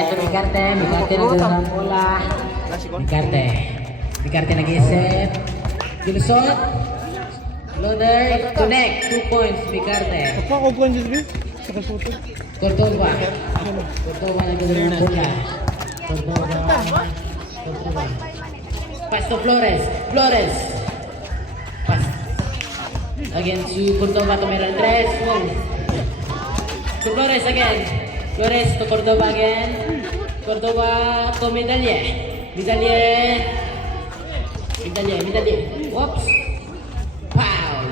Ito Migarte nagdala ng bola. Migarte nag-iisip. Gilusot. Loader, connect. 2 points, Migarte. Apa ko kuan dito? Sa kasuto. Cordoba nagdala ng bola. Cordoba. Pass to Flores. Pass. Again to Cordoba to Mirandres. Move. To Flores again. Flores to Cordoba again. Cordoba to Medalye. Whoops. Foul.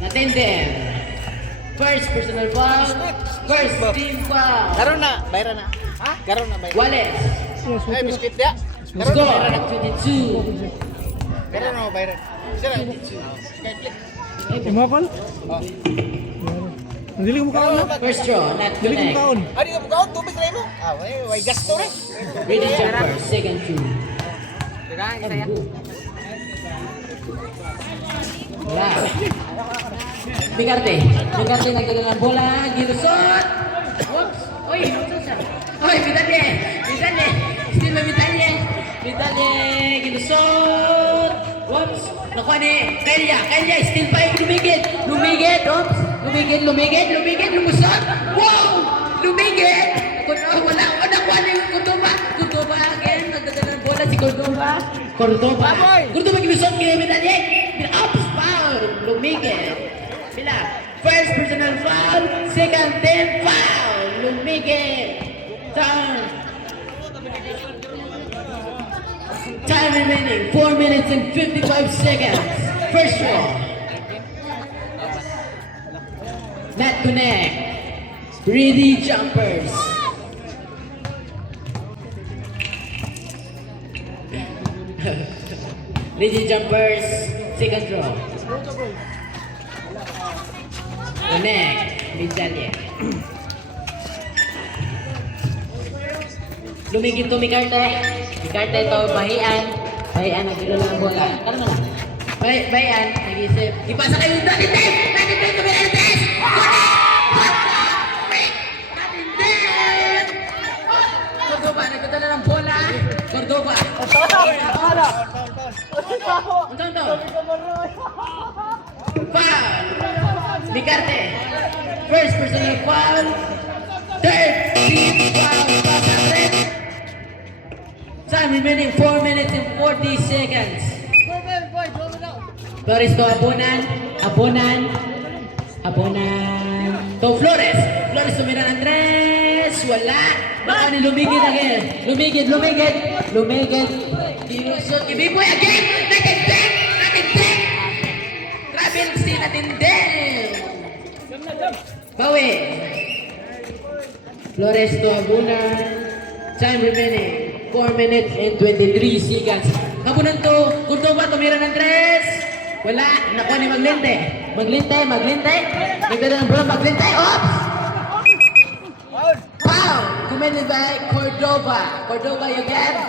Natender. First personal foul. First team foul. Garo na, bayra na. Ha? Garo na, bayra. Wallace. Ay, biscuit dia. Garo na, Score bayra na. 22. Garo na, bayra. Sira, Skyflip. Imo kon? Oh. Dili mo kaon na. First draw, not Dili mo connect. kaon. Ay, di ka bukaon, tubig na mo. Ah, way gasto rin. Ready jumper, second two. Wala. Migarte nagdala ng bola, gilusot. Whoops. Oy, siya. Oy, Medalye. Still may Medalye, gilusot. Whoops. Nakuha ni Kaya, still pa yung lumigid. Oops. Lumigid, lumusot. Wow! Lumigid. Wala, nakuha ni Cordoba again. Nagdala ng bola si Cordoba gilusot kay Medalye. Oops, foul. Lumigid. Bila. First personal foul, second team foul. Lumigid. Time remaining, 4 minutes and 55 seconds. First draw. Not connect. Ready jumpers. Ready jumpers. Second draw. Connect. Medalye. Lumigid to Migarte to Bahian ang dilo ng bola. Ano man? Bahian, nag-isip. Ipasa kayo dati team to Mirandres. Cordoba, nagdala ng bola. Cordoba. Foul. Migarte. First personal foul. Third team foul. Time remaining 4 minutes and 40 seconds. Flores to Abonan. To Flores to Mirandres. Wala. Baka ni Lumigid again. Lumigid. Ilusot. Ibiboy again. Natindig. Grabe si Natindig. Bawi. Flores to Abonan. Time remaining 4 minutes and 23 seconds. Kapunan to, Cordoba to Mirandres. Wala, nakuha ni Maglinte. Nagdala ng bola, Maglinte. Oops! Foul! Commended by Cordoba again.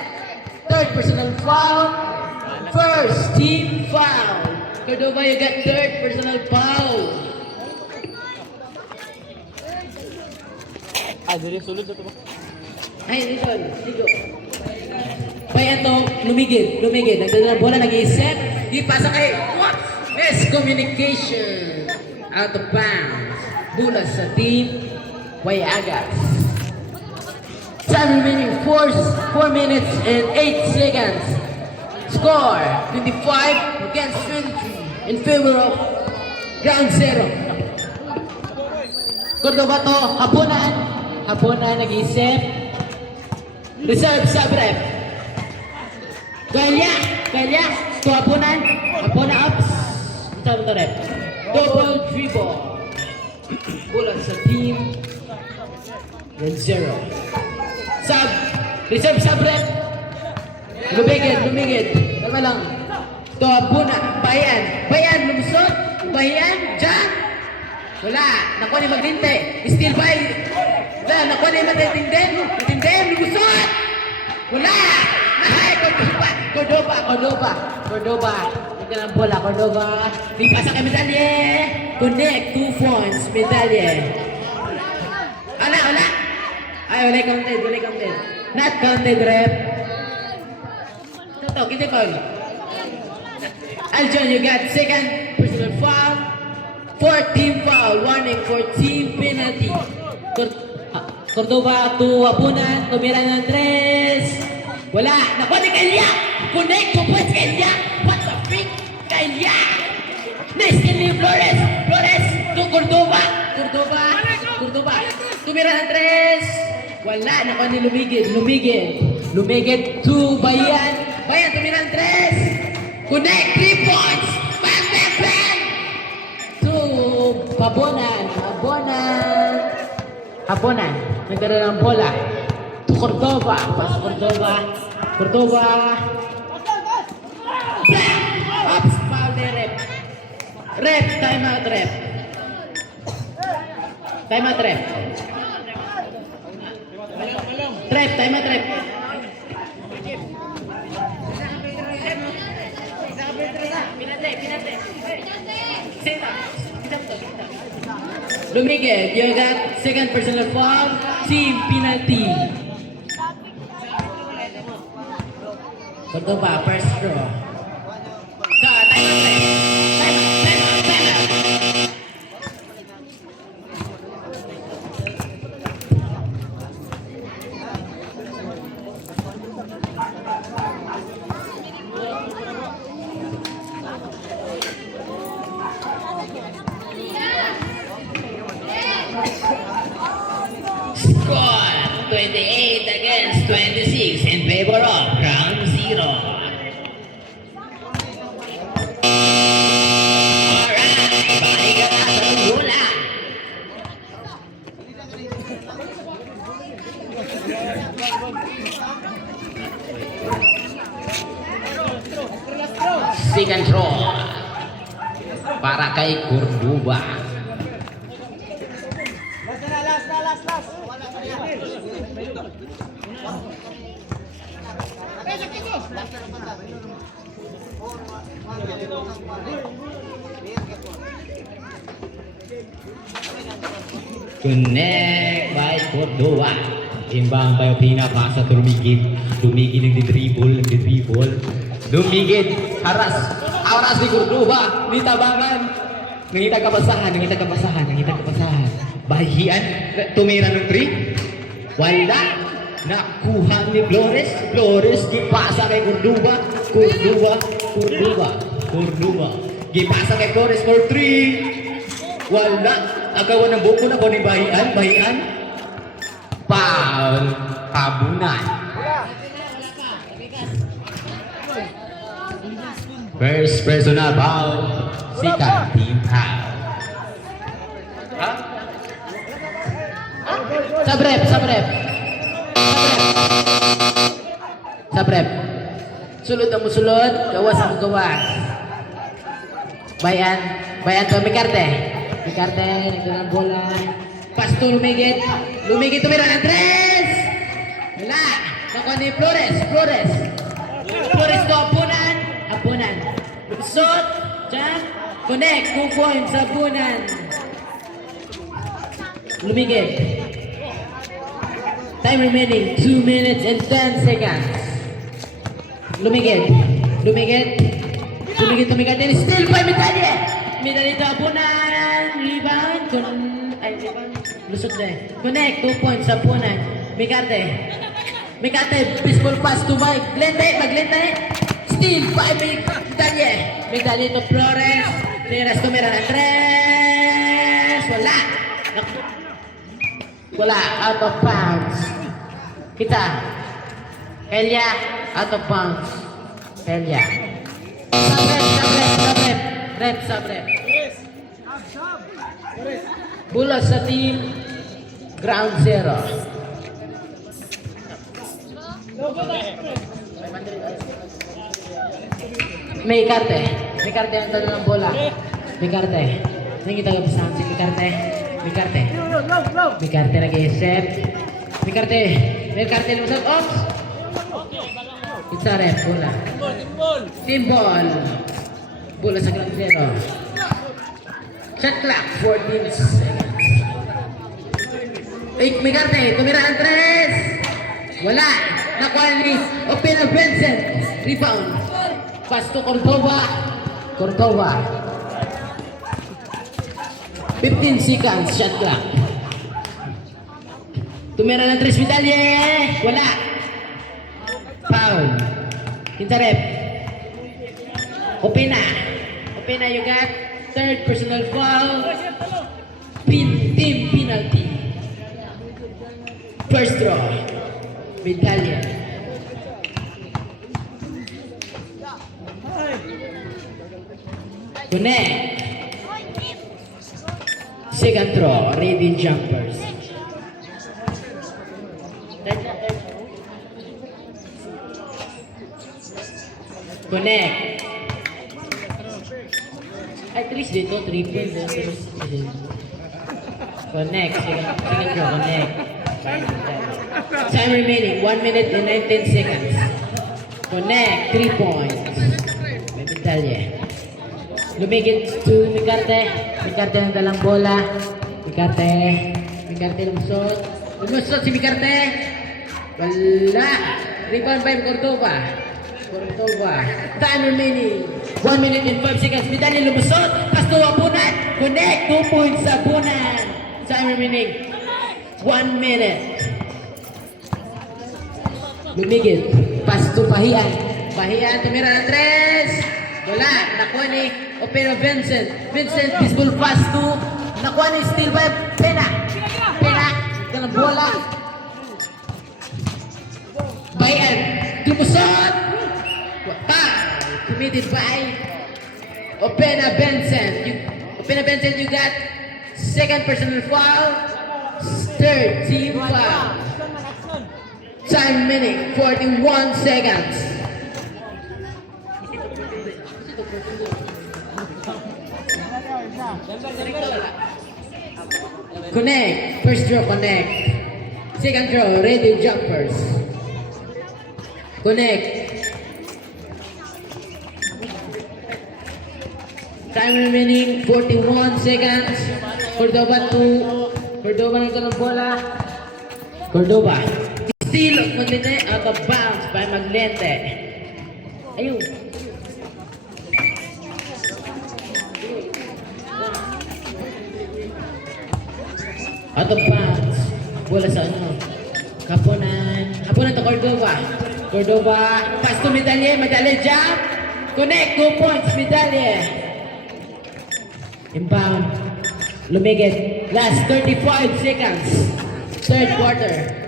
Third personal foul. First team foul. Cordoba, you got third personal foul. Dili sulod sa to. Ay, dito. Bayan to, lumigid. Nagdala ng bola, nag-iisip. Ipasa kay, what? Miscommunication. Out of bounds. Bola sa team, Wayagas. Time remaining 4 minutes and 8 seconds. Score, 25 against 23 in favor of Ground Zero. Cordoba to, Hapunan, nag-iisip. Reserve sub-rep. Galya, to Hapunan ups. Ito rep. Double dribble. Bola sa team. Then 0. Reserve sub-rep. Lumigid. Tama lang. To Hapunan. Bayan, lumusot. Jump. Wala. Nakuha ni Maglinte. Still by. Wala. Nakuha ni Matindin. Lumusot. Wala. Ay, Cordoba. Ito lang bola, Cordoba. Di pasa kay Medalye. Connect, 2 points, Medalye. Wala. Ay, wala counted, wala counted. Not counted, rep. Toto, kita call. Aljon, you got second personal foul. 4 team foul, warning for team penalty. Cordoba to Apunan, tumira ng 3. Wala, nakuha ni Kailya. Connect to pues Kailya. What the freak? Kailya. Nice kill ni Flores. Flores to Cordoba. Cordoba. Tumira ng 3. Wala, nakuha ni Lumigid to Bayan. Bayan, tumira ng 3. Connect, 3 points. Bang. To Habonan. Nagdala ng bola. To Cordoba. Pas Cordoba. Bang! Ups, foul ni Rep. Time out, Rep. Time out, Rep. Lumigid, you got second personal foul, team penalty. Cordoba, first draw. Time out. Score 28 against 26 in favor of Ground Zero. Alright, balik ka na sa bola. Second throw para kay Cordoba. Connect by Cordoba. Imbang by Opina, pasa to Lumigid. Lumigid nagdi-dribble. Lumigid, haras ni Cordoba, nitabangan. Nangita kapasahan. Bahian, tumira ng 3. Wala. Nakuha ni Flores, gipasa kay Cordoba. Gipasa kay Flores for 3. Wala. Agawan ng buko na ko ni Bahian. Foul. Habunan. First personal foul. Second team foul. Sabrep. Sulod ang musulod, gawas ang gawas. Bayan to Mikarte, nagdala ng bola. Pass to Lumigid tumira ng 3. Wala. Nakuha ni Flores to Apunan. Lusot, jump, connect, 2 points, Apunan. Lumigid. Time remaining 2 minutes and 10 seconds. Lumigid tumikat din. Still by Medalye to Apunan. Rebound. Lusot na. Connect, 2 points, Apunan. Mikarte, baseball pass to Mike. Maglente. Still by Medalye to Flores. Tumira ng 3. Wala. Out of bounds. Kita. Elia, out of bounds. Elia. Sabrep. Bola sa team Ground Zero. May karte ang talo ng bola. Nangita ka pasahan si Mikarte nag-iisip. Mikarte lusot. Ops! It's a ref. Bola. Team ball. Bola sa Ground Zero. Shot clock. 14 seconds. May karte. Tumira ng 3. Wala. Nakuha ni Opena Benson. Rebound. Pass to Cordova. Cordova. 15 seconds. Shot clock. Tumira ng 3 medalye. Wala. Foul. Hintarep. Opena. Opena, you got third personal foul. Team penalty. First draw. Medalya. Connect. Second draw. Ready jumpers. Connect. At least dito, 3 points. Connect. Second draw. Connect. Time remaining. 1 minute and 19 seconds. Connect. 3 points. May medalya. Lumigit to Migarte. Migarte ng dalang bola. Migarte. Migarte lumusot. Lumusot si Migarte. Wala. Rebound by Cordova. Cordova. Time remaining. 1 minute and 5 seconds. Medalya lumusot. Pass to Abunan. Connect. 2 points sa Abunan. Time remaining. 1 minute. Lumigit. Pass to Pahian. Pahian. Tumira ng 3. Wala. Nakuha ni Opena Vincent. Vincent. Baseball pass to. Nakuha ni steal by Pena. Pena. Dalang bola. Bayan. Lumusot. Committed by Opena Vincent. Opena Vincent, you got second personal foul. Third team foul. Time remaining 41 seconds. Connect. First draw, connect. Second draw, ready jumpers. Connect. Time remaining 41 seconds. Cordova ng dalang bola. Cordova. Steal of Maglente out of bounds by Maglente. Ayun. Out of bounds. Bola sa ano? Kapunan. Kapunan to Cordova. Cordova. Pass to Medalye. Medalye jump. Connect. 2 points. Medalye. Inbound. Lumigit. Last 35 seconds. Third quarter.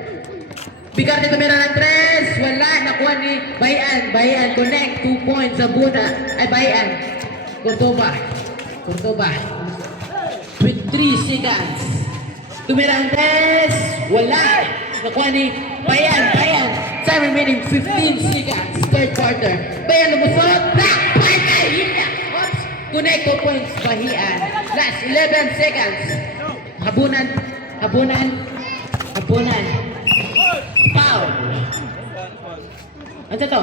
Bigarte tumira ng 3. Wala. Nakuha ni Bayan. Bayan. Connect. 2 points sa Buna. Ay, Bayan. Cordova. Cordova. With 3 seconds. Tumira ng 3. Wala. Nakuha ni Bayan. Bayan. Time remaining 15 seconds. Third quarter. Bayan lumusot. Bayan. Oops. Connect 2 points. Bahian. Last 11 seconds. Habunan. Habunan. Habunan. Foul. Ano to?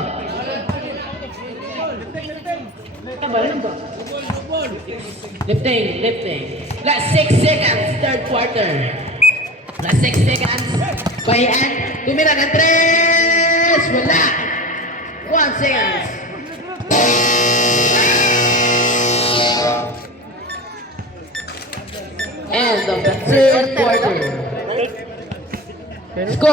Lifting. Lifting. Last 6 seconds. Third quarter. Last 6 seconds. Bahian. Tumira ng 3. Wala. 1 seconds. End of the third quarter. Score.